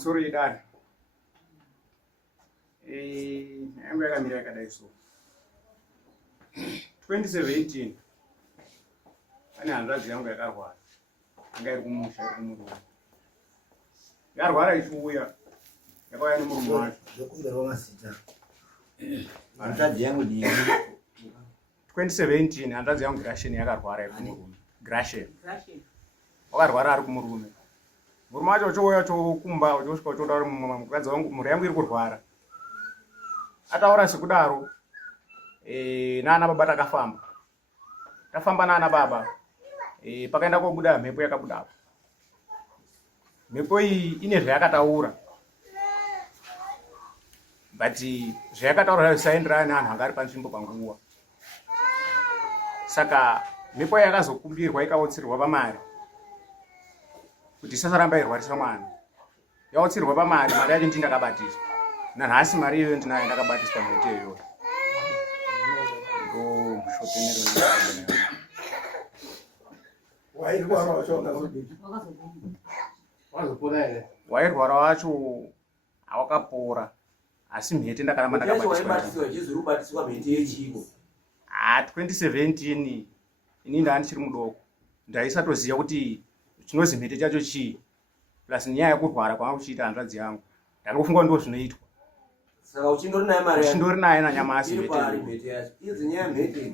pamusoro yedare yangu yakamira yakadai so 2017 pane hanzvadzi yangu yakarwara anga iri kumusha iri kumurume yarwara ichiuya yakauya nemurume wacho zvokumberwa mazita hanzvadzi yangu dii 2017 hanzvadzi yangu Grashen yakarwara iri kumurume Grashen wakarwara ari kumurume murume wacho uchouya chokumba uchosvika uchotaura mukadzi wangu mhuri yangu iri kurwara ataura sekudaro nana baba tafamba nana baba pakaenda kobuda mhepo yakabudapo mhepo iyi ine zvayakataura but zvayakataura zvisaenderana nevanhu vanga ari panzvimbo panguva saka mhepo iyi yakazokumbirwa ikautsirirwa pamari kuti isasaramba irwarisa mwana yautsirirwa pamari mari yacho ndindakabatiswa nanhasi mari iyoyo ndinayo ndakabatiswa mhete iyoyo wairwara wacho hawakapora asi mhete ndakaramba ndakabatiswa 2017 ini ndanga ndichiri mudoko ndaisatoziva kuti chinozi mhete chacho chii plus nyaya yekurwara kwanga kuchiita hanzvadzi yangu ndangofunga ndo zvinoitwa saka uchindori naye mari uchindori naye nanyamasi mhete yacho idzi nyaya mhete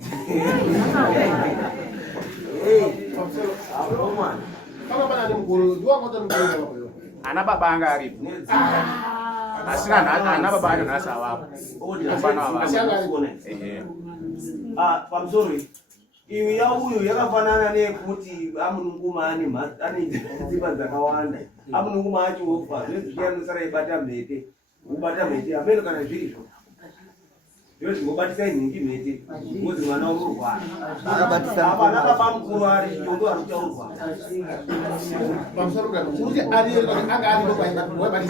ana baba anga aripo asina ana baba acho nhasi avapo pamusoro iwi yauyu yakafanana nekuti amununguma ane dzimba dzakawanda amununguma acho ofa zvezvichiyanosara ibata mhete ubata mhete ameno kana zvirizvo zvo zvingobatisai nhingi mhete ngozi mwana ururwara apana baba mukuru ari ndo ari kutaurwa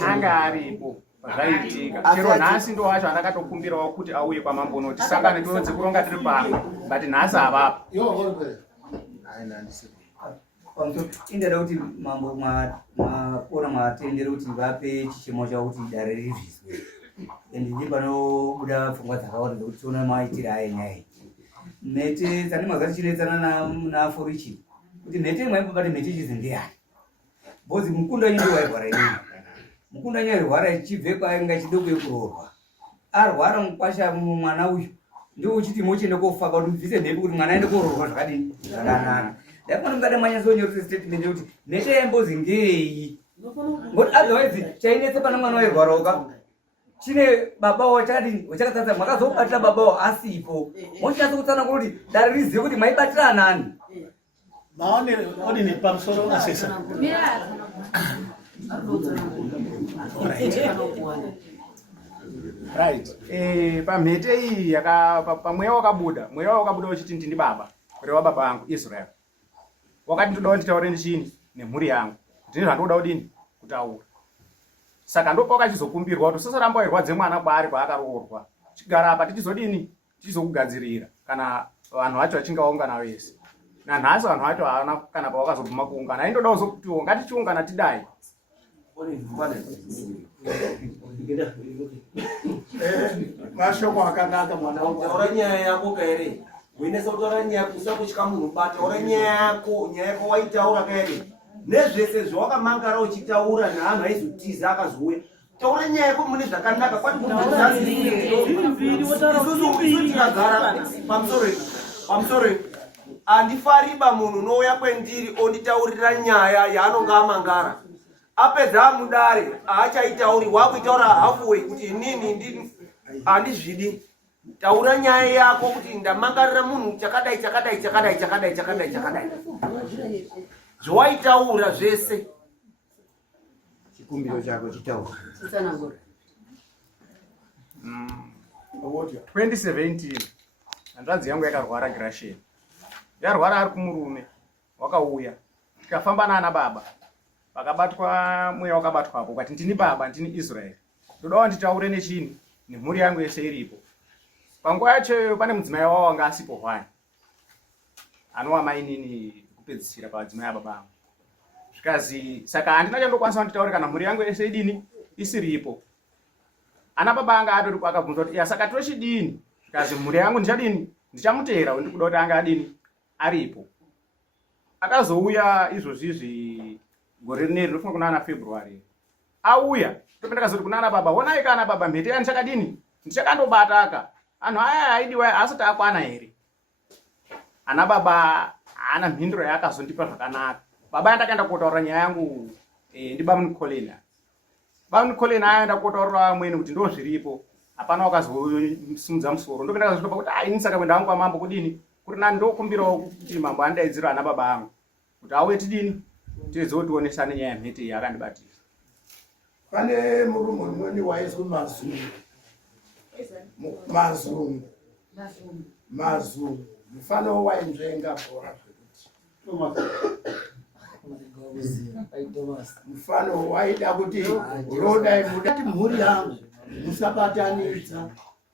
anga aripo zvaitika chero nhasi ndo wacho andakatokumbirawo kuti auye kwamambo noti saka ndinodzi kuronga tiri pamwe but nhasi avapo indada kuti mambo makona matendere kuti vape chichemo chavo kuti dare rirwiswe ende ndi panobuda pfungwa dzakawanda kuti tiona maitire aye nyaya mhete dzane mazati chinetsana naForichi kuti mhete imwe bate mhete chizi ndiyani bhozi mukunda nyindi wairwara inini mukunda nyairwara ichibve kwainga chidoko yekuroorwa arwara mukwasha mwana uyu ndio uchiti mochende kofaka kuti mubvise mhepo kuti mwana aende koroorwa zvakadini zvakanaka ndapano mungade manyatsoonyorese statement yekuti mhete yaimbozi ngei ngoti otherwise chainetse pana mwana wairwaraoka chine babawo chakatadza mwakazobatira babawo asipo mochinatsa kutsanangura kuti dare rizive kuti maibatira anani maone pamusoro asesa right pamhete iyi pamweya wakabuda uchiti ndini baba kureva baba vangu Israel wakati ndodawo nditaure ndichini nemhuri yangu ndine zvandoda kudini kutaura saka ndopa wakachizokumbirwa kuti usasaramba wairwadze mwana kwaari kwaakaroorwa chigara apa tichizodini tichizokugadzirira kana vanhu vacho vachinge vaungana vese nanhasi vanhu vacho haana kana pavakazobvuma kuungana aindodawo zokutiwo ngatichiungana tidai mashoko akanaka mwana wangu taura nyaya yako kaere winesa kutaura nyaya yako usakutya munhu bata taura nyaya yako waitaura kaere nezvese zvawakamangara uchitaura neanhu aizotiza akazouya taura nyaya yako mune zvakanaka kwati tikagara pamusoro handifariba munhu unouya kwendiri onditaurira nyaya yaanonga amangara apedza amudare haachaitauri wakuitaura halfway kuti inini handizvidi taura nyaya yako kuti ndamangarira munhu chakadai zvawaitaura zvese chikumbiro chako chitaura 2017 hanzvadzi yangu yakarwara Grashen yarwara ari kumurume wakauya tikafamba nana baba pakabatwa mweya wakabatwapo ukati ndini baba ndini Israel ndodawo nditaure nechini nemhuri yangu yese iripo panguva yacho pane mudzimai wavo wanga asipo hwani anova mainini kupedzisira padzimai ababa angu Zvikazi saka handina chandokwanisa kunditaura kana mhuri yangu yese idini isiripo. Ana baba anga atori akabvunza kuti saka tochidini? Zvikazi mhuri yangu ndichadini? Ndichamutera ndi kuda kuti anga adini aripo. Akazouya izvozvizvi gore rineri rinofunga kuna February. Auya topenda kazoti kuna ana baba, onai kana baba mhete yani chakadini? Ndichakandobata aka. Anhu aya aidiwa asati akwana here. Ana baba ana mhinduro yakazondipa zvakanaka. Baba ndakaenda kotaura nyaya yangu ndibaba Colin. Baba Colin aenda kotaura amweni kuti ndo zviripo. Hapana wakazosimudza musoro. Ndopenda kazotopa kuti ini saka kwenda wangu amambo kudini? Kuti nani ndokumbirawo kuti mambo andaidzira ana baba angu. Kuti auye tidini? Tizotionesana nyaya yemhete iyi yakandibatira. Pane murume mumweni waizwi Mazungu. Mfano wainzvenga bhora mfano waida kuti rodai mudati mhuri yangu musabatanidza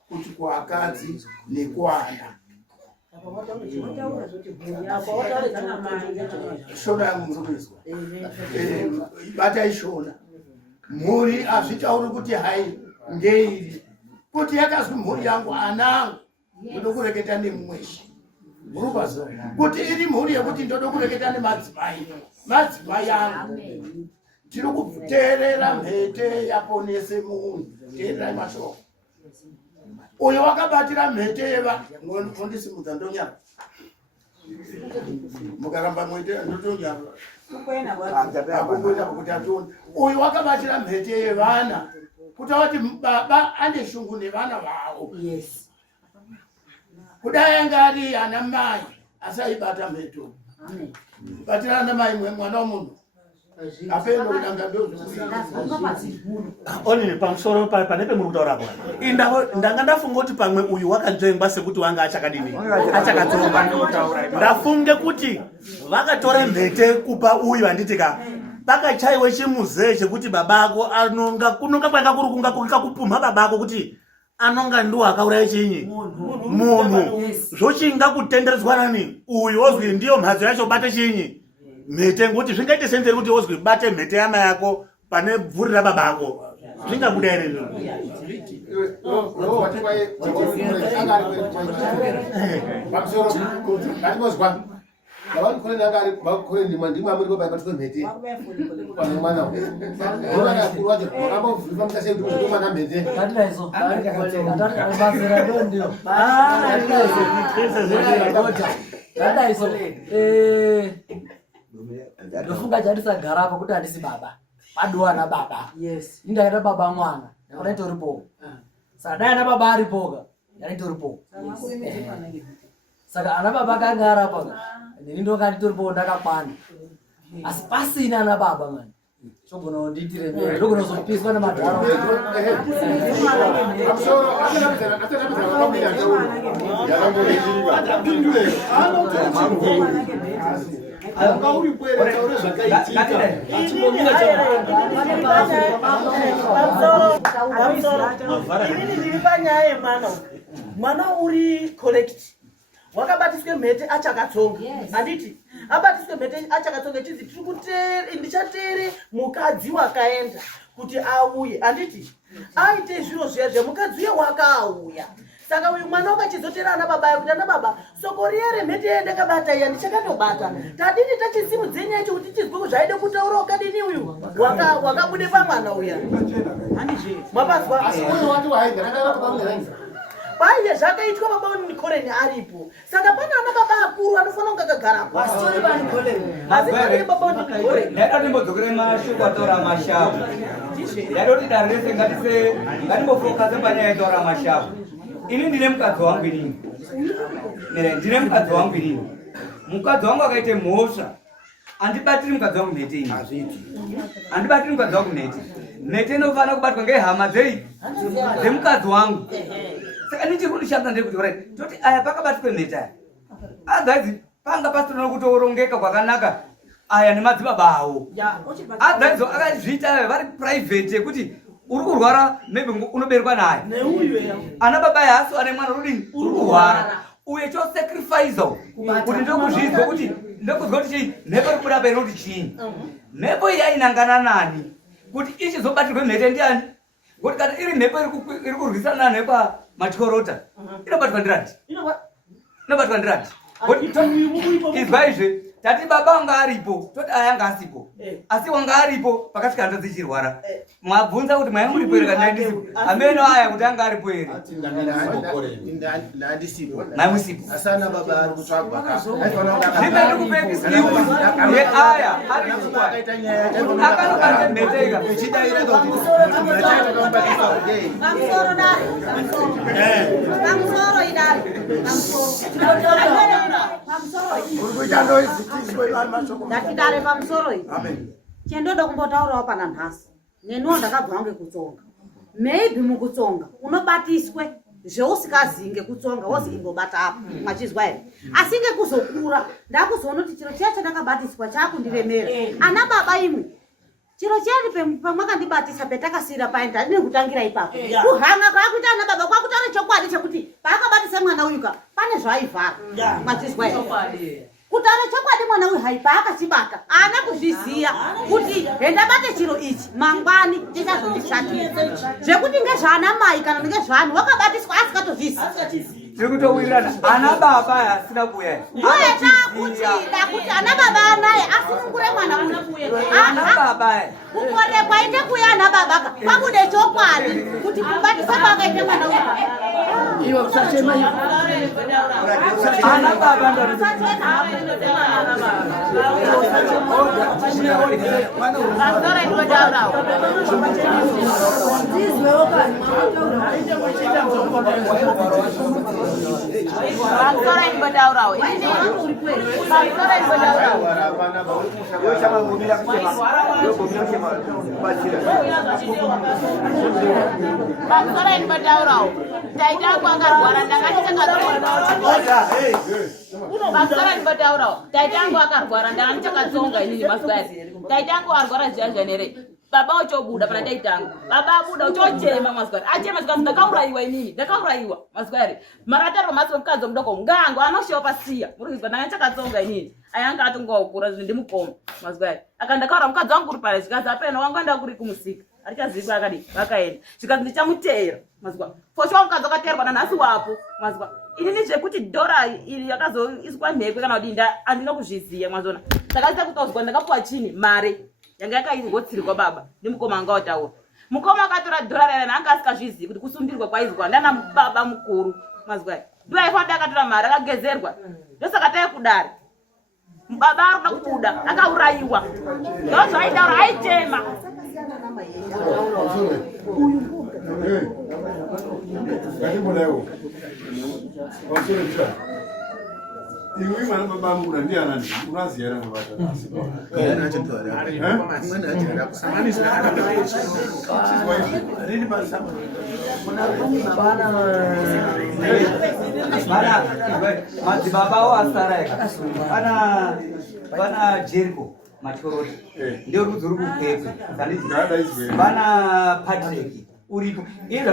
kuti kuakadzi nekuana. Shona yangu murumizwa. Bata ishona. Mhuri azvitauri kuti hai ngeiri. Kuti yakazwi mhuri yangu anangu ndokureketa nemumweshi. Murubazo. Kuti iri mhuri yekuti ndoda kureketa nemadzimai yangu. Tiri kuteerera mhete yaponese munhu. Teerera mashoko. Uyo wakabatira mhete yeva ngondisimudza ndonyama. Mukaramba mwete ndotonyama. Akukwena kuti atone. Uyo wakabatira mhete yevana. Kuti baba ane shungu nevana vavo. Yes. Kudai ngari ana mai asaibata mheto. Batira ana mai mwana womunhu. Apendo kudanga ndozo. Oni pamusoro panepe muri kutaura bwana. Ndanga ndafunga kuti pamwe uyu wakanzvengwa sekuti wanga achakadini. Achakatsonga ndotaura. Ndafunge kuti vakatora mhete kupa uyu anditika. Pakachaiwe chimuze chekuti babako kunonga kwanga kuri kunga kupumha babako kuti anonga ndo akauraya chinyi munhu zvochinga kutenderedzwa nani uyu ozwi ndiyo mhadzo yacho bate chinyi mhete ngoti zvingaite senzeri kuti ozwi bate mhete yama yako pane bvuri rababako zvingabuda ere ndio Lawan kule nagari bakule ndima amuri ko bayatwe mhete. Kwa mwana. Ona kuruaje kama viva mtase ndio kama na mhete. Kadla hizo. Nataka albazira ndio. Kadla hizo. Ndofunga jarisa garapa kuti andisi baba. Padwa na baba. Yes. Ndaenda baba mwana. Ndaita uripo. Saka na baba aripoga. Ndaita uripo. Saka ana baba kagara panga. Nini ndo kati toripo ndakapanda. Asi pasina ana baba man. Chogona unditire mbere. Chogona zopiswa na madhara. Mwana uri collect. Wakabatiswe mhete achakatsonga. Anditi abatiswe mhete achakatsonga chizi tiri kuteere ndichateere mukadzi wakaenda kuti auye. Anditi aite zviro zviya mukadzi wakauya. Saka uyu mwana wakachizotera ana baba kuti ana baba sokori ere mhete yandakabata iya ndichakandobata. Tadini tachisimu dzenya icho kuti chizwe zvaide kutaura wakadini uyu wakabude pamwana uya. Handizve mwapazwa Asi uyu wati waida ndakava kupamira. Baiye zvakaitwa baba Nikoleni aripo. Saka pana ana baba akuru anofana kugara pa. Pastori ba Nikoleni. Asi pane baba Nikoleni. Ndaida ndimbodzokere mashuka tora mashavu. Ndaida kuti darese ngatimbofokaze panyaya yetora mashavu. Ini ndine mukadzi wangu inini. Ndine mukadzi wangu inini. Mukadzi wangu akaite mhosva. Andibatiri mukadzi wangu mhete ini. Andibatiri mukadzi wangu mhete. Mhete inofana kubatwa ngehama dzemukadzi wangu. Saka ndichiri kundishanda ndekuti right toti aya pakabatwe mhete aya adzaidzi panga pasina kutorongeka kwakanaka aya nemadzibaba awo adzaidzo akazviita vari private yekuti uri kurwara maybe unoberwa naye ana baba yaso ane mwana rudini uri kurwara uye chosacrifice kuti ndokuzvidzwa kuti ndokuzwa kuti mhepo iri kubuda painoti chini. Mhepo iyi ainangana nani kuti ichizobatirwe mhete ndiani? Kuti kana iri mhepo iri kurwisana nayo pamachikorota inobatwa ndirati. Inobatwa ndirati. Izvaizve tati baba wanga aripo toti ayanga asipo. Asi wanga aripo pakati kando dzichirwara. Mwabvunza kuti mwai muri poereka ndandisipo. Ameno aya kuti anga aripo ere. Ndandisipo. Mwai musipo. Asana baba ari kutsvagwa. Ndipende kupekisa ye aya aripo. Akanobate mheteka. Ichidaira kuti machaita kaumbatisa ugei. Pamsoro dai. Pamsoro idai. Ndakidare pamusoro iyi. Chendoda kumbotaurawo pana nhasi. Nenuwo ndakabva ngekutsonga. Maybe mukutsonga unobatiswe zveusingazivi ngekutsonga wozi imbobata apa mwachizwa ere. Asi ngekuzokura ndakuzoona kuti chiro chacho ndakabatiswa chakundiremera. Ana baba imwe chiro chani pamwakandibatisa petakasira paenda ndine kutangira ipapo. Kuhanga kwakuti ana baba kwakutaura chokwadi chekuti paakabatisa mwana uyu pane zvaivhara. Mwachizwa ere. Kutaura chokwadi mwana uyu hai paakachibata ana kuzviziya kuti hendabate chiro ichi mangwani chichazondishatira. Zvekuti ngezvaana mai kana ngezvanhu wakabatiswa asikatozviziya. Ndikutowirana ana baba asina kuya. Ndakuti ana baba anaye asinungure mwana uyu. Ana baba kukore kwaite kuya ana baba kwakude chokwadi kuti kubatisa kwakaite mwana uyu. Iwo kusachema iwo. Ana baba ndo Pamsoro inotaurawo. Pamsoro inotaurawo. Pamsoro inotaurawo. Pamsoro inotaurawo. Taita wangu akarwara Pamsoro inotaurawo. Taita wangu akarwara ndakachakatsonga inini maswaya. Taita wangu arwara zviya nere. Baba uchobuda pana taita wangu. Baba abuda uchochema maswaya. Achema zvikati ndakauraiwa inini. Ndakauraiwa maswaya. Marataro maso mkadzo mudoko ngango anoshopa siya. Murizwa ndakachakatsonga inini. Ayanga atongokura ndimukoma maswaya. Akandakaura mukadzi wangu uri pale zvikazi apeno wangu anda kuri kumusika. Arichazikwa akadi vakaenda. Zvikazi ndichamutera maswa. Fosho mukadzi akaterwa nanhasi wapo maswa. Inini zvekuti dhora iri yakazoiswa nhekwe kana kudinda andina kuzviziya mwazona. Saka kutozwa ndakapuwa chini mare yanga yakaingotsirwa baba ndimukoma anga otaura. Mukoma akatora dhora rena anga asikazviziyi kuti kusundirwa kwaizwa ndana baba mukuru mazwa. Ndiye aifanira akatora mare akagezerwa. Ndosaka taikudare. Baba arikuda kubuda akauraiwa. Ndozvaitaura aichema. Iwi mwana baba mura ndiana ndi unaziya na baba tasi. Yana chindora. Mwana ajira kusamanisa Rini basama. Madzi baba wasara yaka. Bana Jericho Machoroti. Ndio rudzi ruri kupepe. Bana Patrick uripo.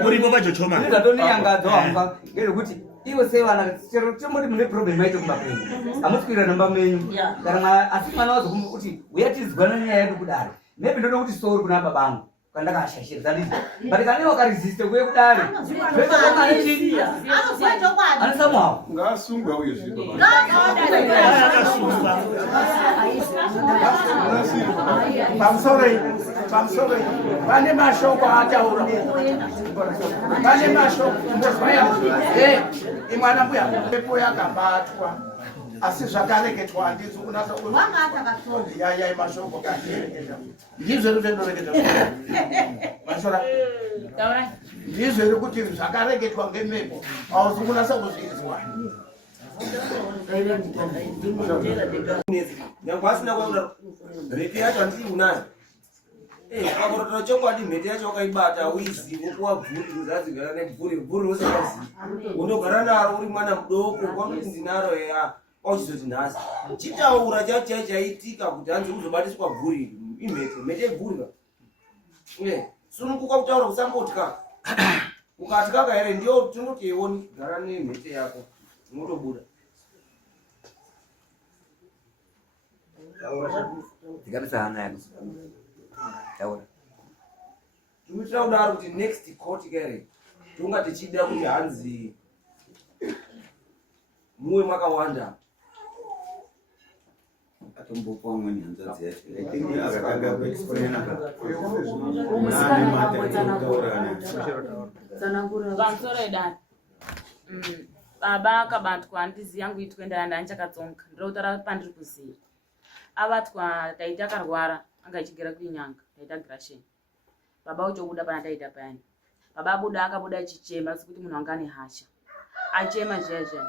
Uripo vachochoma. Iri zvatoni yangadzo hamba ngekuti iwo sevana chero chomuri mune problem yaito kumapenzi. Amuswira namba menyu. Kana asi mwana wazokumba kuti uyatizwana nyaya yedu kudaro. Maybe ndoda kuti story kuna babangu. Kanda kashashira zaliti. Bali kana wakaresist kuye kudaro. Zvese zvakachiriya. Anoziya chokwadi. Anasamwa. Ngasungwa uye zvito. Pamsoro pane mashoko ataura. Pane mashoko ndozvaya. Imwana mbuya pepo yakabatwa. Asi zvakareketwa handisi kunasa kuti Wanga atakatsonga. yaya mashoko kareketa. Ndizvo zvinoreketa. Mashora. Taura. Ndizvo iri kuti zvakareketwa ngemhepo. Hauzi kunasa kuzvizwa. Nyangu asina kwaura mhete yacho handiri unayo. Akakorotera chokwadi mhete yacho wakaibata uizi wokuwa bvuri kuzadzigara nebvuri usikazivi. Unogara naro uri mwana mudoko kwakuti ndinaro eya kwauchizoti nhasi. Chitaura chacho chaitika kuti hanzi kuzobatiswa bvuri mhete bvuri ka. Sununguka kutaura usambotya. Ukatya ka here ndio tinoti ioni gara nemhete yako. Unotobuda. Tikabisa hana yako. Taura. Tumitra kudaro kuti next court kere. Tunga tichida kuti hanzi muwe makawanda. Atombopa umweni hanzadzi yacho. Tingi akatanga kuexplain aka. Vamusoro edani. Baba akabatwa handizi yangu itwenda ndanchakatsonga. Ndirautara pandiri kuziva. Abatwa taita akarwara anga ichigera kuinyanga. Taita grasheni. Baba uchobuda pana taita payani. Baba abuda akabuda achichema sekuti munhu anga ane hasha. Achema zvezve.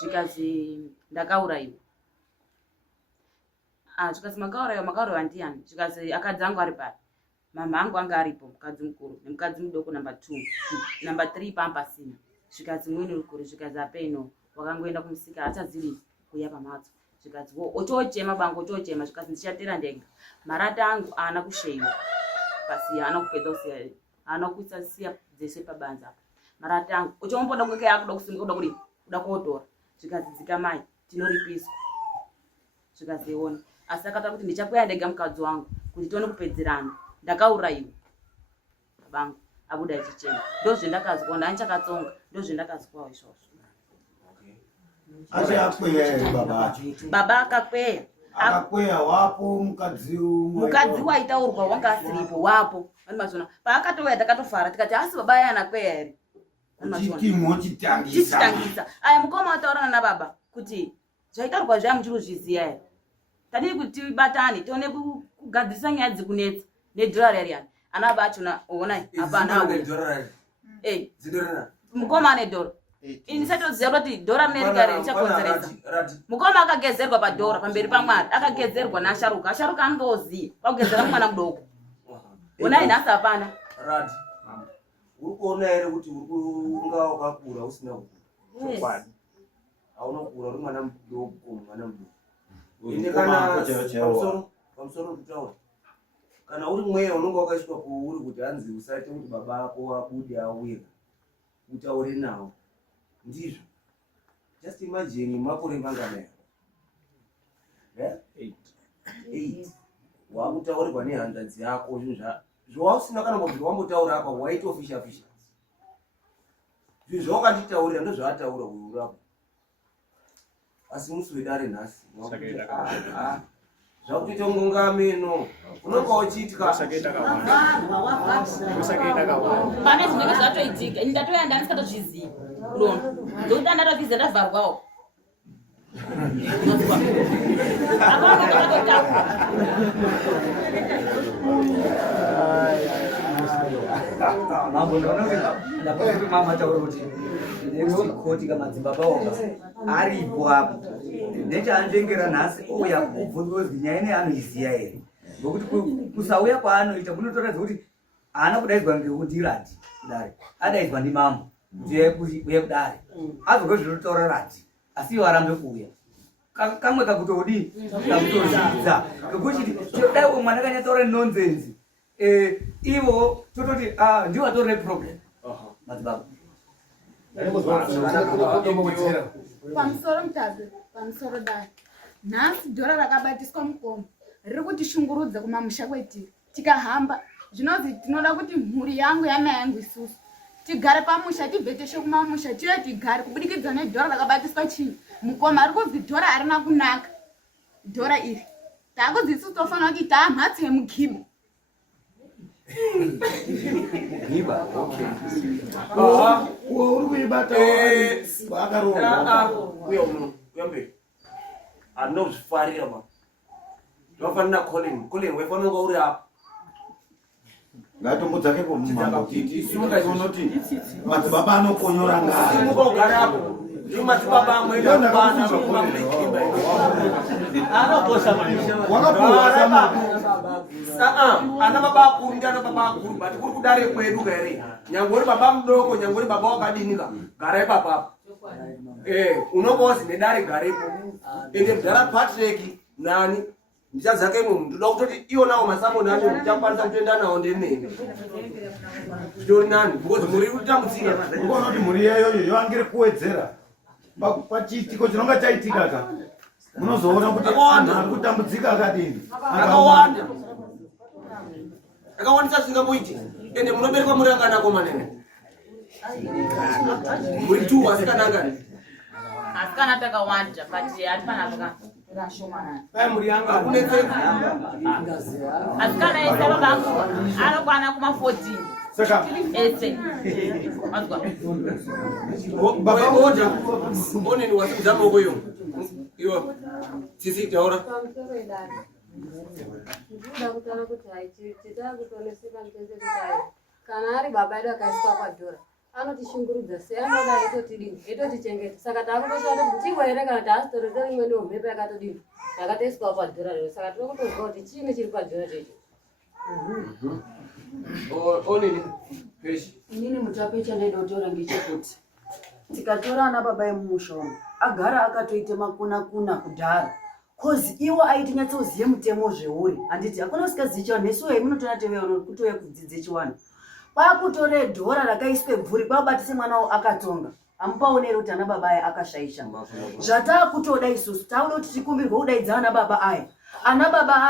Zvikazi ndakaurayiwa. Zvikazi makaurayiwa ndiani? Zvikazi akadzi angu ari pari. Mama angu anga aripo, mukadzi mukuru nemukadzi mudoko number 2. Number 3 pampasina. Zvikazi mwini rukuru, zvikazi apeno wakangoenda kumusika achazivi kuya pamhatso. Zvikazi ochochema bango ochochema, zvikazi ndichatera ndenga. Marata angu ana kusheiwa. Pasi ana kupedza usiya. Ana kuisa siya dzese pabanza. Marata angu ochomboda kweke yakuda kusimuka kuda kotora. Zvikazi dzikamai tinoripiswa. Zvikazi ona. Asi akataura kuti ndichakwea ndega mukadzi wangu kuti tione kupedzerana. Ndakaurayiwa. Bangu abuda achichema. Ndozve ndakazwa ndanchakatsonga. Ndozve ndakazwa izvozvo. Acha akweya baba. Baba akakweya. Akakweya wapo mukadzi waitaurwa wanga asiripo wapo. Vanimazona paakatouya takatofara tikati asi baba aya anakweya ere. Tichitangisa. Aya mukoma wataurana nababa kuti zvaitaurwa zvaya muchiruzviziya ere. Tadii kuti tibatane tione kugadzirisa nyaya dzikunetsa nedhorari yariyani. Ana baba achona onai hapana. Mukoma ane dhora. Inisatoziva kuti dhora nerigare richakonzeresa. Mukoma akagezerwa padhora pamberi paMwari. Akagezerwa naasharuka. Asharuka anongoziva pakugezera mwana mudoko. Onai nhasi hapana. Radi. Uri kuona ere kuti unga wakakura usina kukura. Hauna kukura uri mwana mudoko, mwana mudoko. Inde kana pamusoro kutaura. Kana uri mweya unonga wakasvika kuuri kuti hanzi usaite kuti baba ako abude auye. Utaure nawo. Ndizvo. Just imagine makore mangana. 8. Wakutaurirwa nehanzadzi yako zvausina kana kuti wambotaura apa waita ofisha. Zvizvo zvawakanditaurira ndozvaataura uyu urapo. Asi musi wedare nhasi. Zvakuita ngongomeno. Unonga uchiitika. Pane zvinenge zvatoitika. Ndatoya ndandisingazvizivi. Ndono. Ndokuti ndatavhiza ndavharwawo. Mambo ndakuti mama taura kuti next court kama dzibaba oga aripo apo ndechaanjengera nhasi ouya kubvunzwa kuti nyaya ine anoiziya ere ngokuti kusauya kwaanoita kunotoratidza kuti haana kudaidzwa ngeudhirati kudare adaidzwa ndimambo kuti uye kudare azogwe zvinotaura rati asi iwo arambe kuuya kamwe kakutodii kakutozvidza kekuti dai mwana kanyataura nonsense ivo tototi ndiwo atorine problem madzibaba pamusoro mutazi pamusoro dai nhasi dhora rakabatiswa mukoma riri kutishungurudza kumamusha kwetiri tikahamba zvinozi tinoda kuti mhuri yangu yamai yangu isusu tigare pamusha tibveteshe kumamusha tiye tigare kubudikidza nedhora rakabatiswa chinhu mukoma ari kunzi dhora harina kunaka dhora iri takunzi isusu tofanira kuti taamhatso yemugiba Giba, okay. Uri kuibata akaronga. Uyambe. Anozvifarira ma. Zvafanira Colin wefanira kunge uri apa. Ngatomudzakepo mumambo titi. Simuka izonoti madzibaba anokonyora ngazi. Simuka ugare apo. Madzibaba amwe ndabana mamukimba. Anokosha manisha. Wakapuwa sama. Ana baba akuru ndi ana baba akuru but kuri kudare kwedu gare nyangori baba mudoko nyangori baba wakadinika gare papa unokozi nedare garepo ende mdara Patrick nani ndichadzake munhu ndoda kutoti iwo nawo masambo nacho ndichakwanisa kutoenda nawo ndemene nditori nani because muri kutambudzika unoona kuti mhuri yayoyo yoangire kuwedzera pachiitiko chinonga chaitika ka munozoona kuti Akawanda. ari kutambudzika akadini Akawanda. Akawandisa zvingamuiti. Ende munobereka muri anganako manene. Muri 2 asikanangani. Asikana takawanda but ari panapa Pai muri yanga akunetseka. asikana ese babangu anokwana kuma 14 Saka ese mazwa Baba moja. Oni ni wasimza moko yo. Iwo. Sisi taura. Kana ari baba edu akaiswa padhora anotishungurudza sei anoda eitotidini eitotichengeta saka taakutosvaa kuti tiwere kana taasitori torimweniwo mhepo yakatodini yakatoiswawo padhora rero saka tiri kutozwa kuti chiini chiri padhora checho. Onini. Peshi. Inini mutape chandaida kutora ngechekuti tikatora ana baba emumusha umu agara akatoite makuna-kuna kudhara kozi iwo aitinyatsauziye mutemo zveuri handiti hakuna usikazivi chivanhu nesuwo imunotoona teveona kutouya kudzidze chivanhu kwakutore dhora rakaiswe bvuri kwabatise mwana wo akatonga amupaoneri kuti ana baba aya akashaisha zvataakutoda isusu tauda kuti tikumbirwe kudaidza ana baba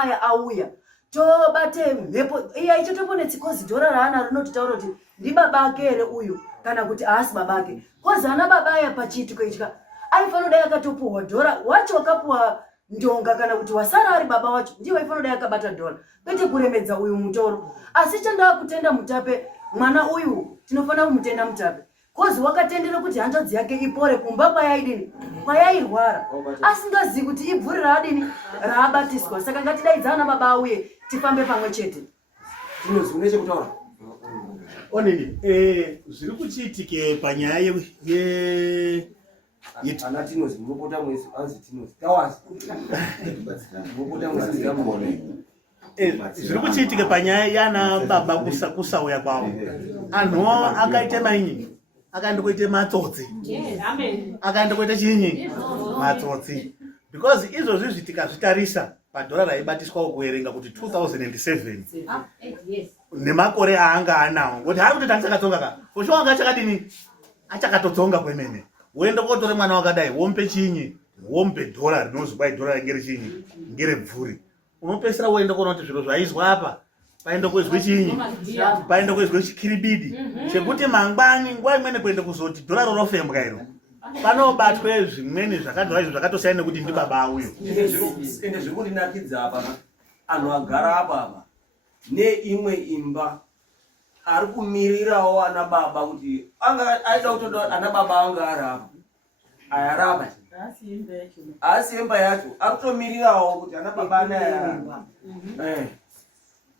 aya auya tobate mhepo iya ichotoponetsi kozi dhora raana rinotitaura kuti ndibaba ake here uyu kana kuti haasi baba ake kozi ana baba aya pachiitiko ichika aifanira dai akatopuhwa dhora wacho wakapuhwa ndonga kana kuti wasara ari baba wacho ndiwo aifanira dai akabata dhora kwete kuremedza uyu mutoro asi chandaa kutenda mutape mwana uyu tinofanira kumutenda mutape kozi wakatendera kuti hanzvadzi yake ipore kumba kwayaidini kwayairwara asingazivi kuti ibvuri raadini raabatiswa saka ngatidaidzana baba auye tifambe pamwe chete. Tinozvine chekutaura. Onini, zviri kuchiitike panyaya Ana tinozi munopota mwezi anzi tinozi tawazi. Munopota mwezi zamone. zviri kuchiitike panyaya yana baba kusauya kwavo anhu akaite mainyi akaenda kuite matsotsi akaenda kuite chinyi matsotsi because izvozvi tikazvitarisa padhora raibatiswawo kuverenga kuti 2007 nemakore aanga anawo kuti hari kutotangisa katsonga ka poshuwa anga achakadini achakatotsonga kwemene woende kotore mwana wakadai womupe chinyi womupe dhora rinozwi kwai dhora ngere chinyi ngere bvuri unopesera woende kuona kuti zviro zvaizwa apa paende kwezwe chinyi paende kwezwe chikiribidi chekuti mangwani nguva imweni kuende kuzoti dhora rorofembwa iro panobatwe zvimweni zvakadhora izvo zvakatosiyana nekuti ndi baba uyo Ende zviri kundinakidza apa anhu agara apa neimwe imba ari kumirirawo ana baba kuti anga aida kutoda ana baba anga ari apa ayarapa asi imba yacho ari kutomirirawo kuti ana baba anaya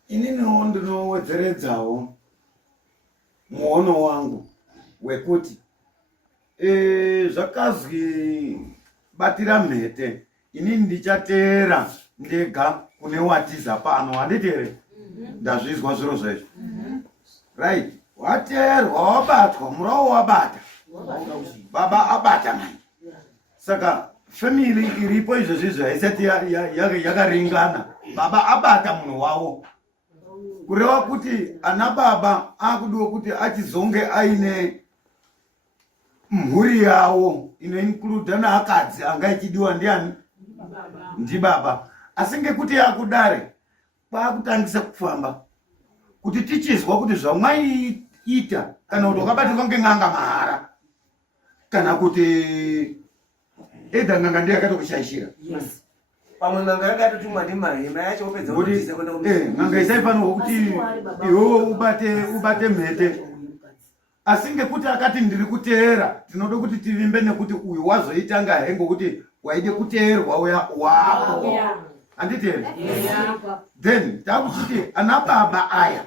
ininiwo ndinowedzeredzawo muono wangu wekuti zvakazwi batira mhete inini ndichateera ndega kune watiza pano handiti here ndazvizwa zviro zvezvo right wateerwa wabatwa murawo wabata baba abata mani saka family iripo izvozvi zvaisati yakaringana baba abata munhu wavo kureva kuti ana baba akudiwa kuti achizonge aine mhuri yavo inoinkluda naakadzi anga ichidiwa ndiani ndibaba asi ngekuti yakudare kwakutangisa kufamba kuti tichizwa kuti zvamwaiita kana kuti wakabatirwa ngen'anga mahara kana kuti edha n'anga ndiyo yakatokushaishira pamwe n'anga yakatotumwa ndimahema yacho opedza n'anga isaifanirwa kuti iwewo ubate mhete asi ngekuti akati ndiri kuteera tinoda kuti tivimbe nekuti uyu wazoitanga he ngokuti waide kuteerwa wako handiti here then takuti ana baba aya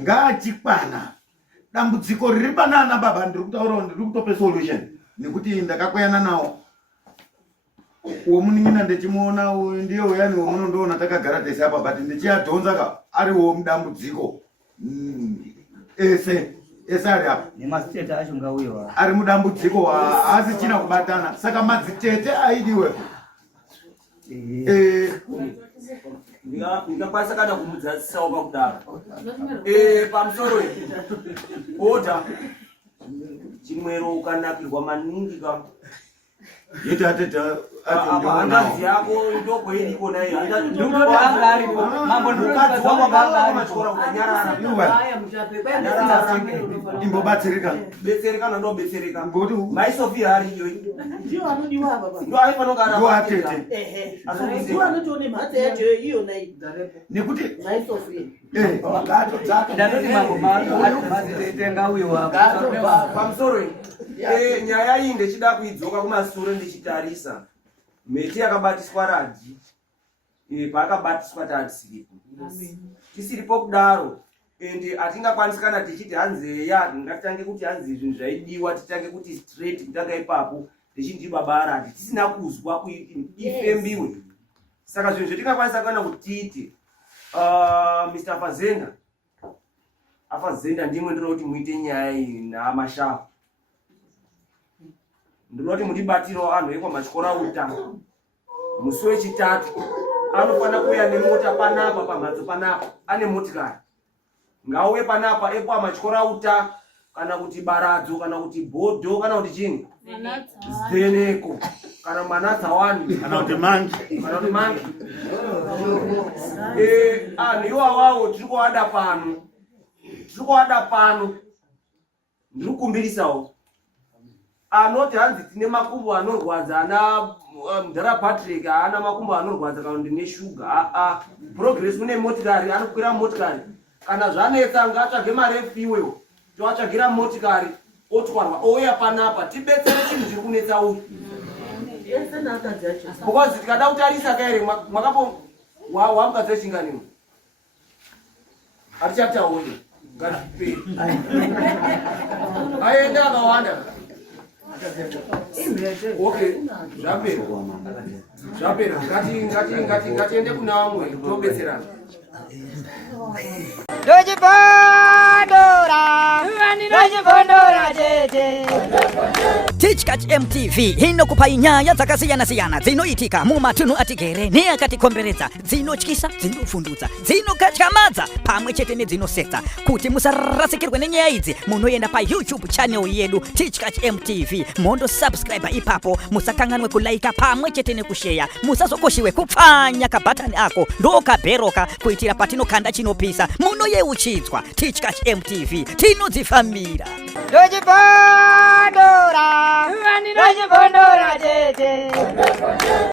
ngaachikwana dambudziko riri pana ana baba ndiri kutaurawo ndiri kutope solution nekuti ndakakweyana nawo womunin'ina ndichimuona uyu ndiye uyani womunondoona takagara tese apa but ndichiyadhonza ariwo mudambudziko ese ari apa nemazitete acho ngauyo ari mudambudziko asichina kubatana saka madzitete aidiwe ndingakwanisa kana kumudzasisawo pakudaro pamusoro ota chimwero ukanakirwa maningi itatete handazi yako ndoko iriko nayo ndikutoti anga aripo mambo ndikukadzi wako anga machikora ukanyarara imbobatsirika betsereka nandobetsereka mai Sofia ariyo ndiyo anodiwa baba ndo aifanogara ndoatete ndiyo anotione mhatso yacho iyo nayo nekuti mai Sofia ndatoti mambo mazitenga uyo wako pamusoro nyaya iyi ndechida kuidzoka kumashure ndichitarisa mhete yakabatiswa radhi paakabatiswa tisiripo kudaro ende hatingakwanisi kana tichiti hanzi eya ngatitange kuti hanzi zvinhu zvaidiwa titange kuti straight kutanga ipapo ndichindiba radhi tisina kuzwa kuti ifembiwe. Saka zvinhu zvetingakwanisa kana kuti tiite Mr. Afazenda ndimwe ndinoti muite nyaya iyi naMashafu. Ndinoti mudibatiro anhu ekwamachikora utanga musi wechitatu anofana kuuya nemota panapa pamhatso panapa ane motikari ngauye panapa ekwamachikora uta kana kuti Baradzo kana kuti Bhodho kana kuti chini Zdeneko kana Manatsawani kana kuti Mangi anhu iwawawo tirikuwada pano ndirikumbirisawo anoti hanzi tine makumbo anorwadza ana Mudhara Patrick ana makumbo anorwadza kana ndine shuga progress mune motikari anokwira motikari kana zvanetsa ngatsvage mari efuel toatsvagira motikari otwarwa ouya panapa tibetsere chinhu chiri kunetsa uyu because tikada kutarisa kaere mwakapo wamukadzi wechinganiwo hatichatauri ngatipei aenda akawanda. Okay, zvapera ngatiende kuna vamwe tobetserana. Teachcatch MTV inokupa nyaya dzakasiyana-siyana dzinoitika mumatunhu atigere neakatikomberedza, dzinotyisa, dzinofundutsa, dzinokatyamadza pamwe chete nedzinosetsa. Kuti musarasikirwe nenyaya idzi munoenda paYouTube channel yedu Teachcatch MTV mondo subscribe ipapo, musakanganwe kulaika pamwe chete nekushare, musazokoshiwe kupfanya kabhatani ako ndokabheroka kuitira patinokanda chinopisa munoyeuchidzwa. Teachcatch MTV tinodzifambira. Dojibondora, dojibondora tete.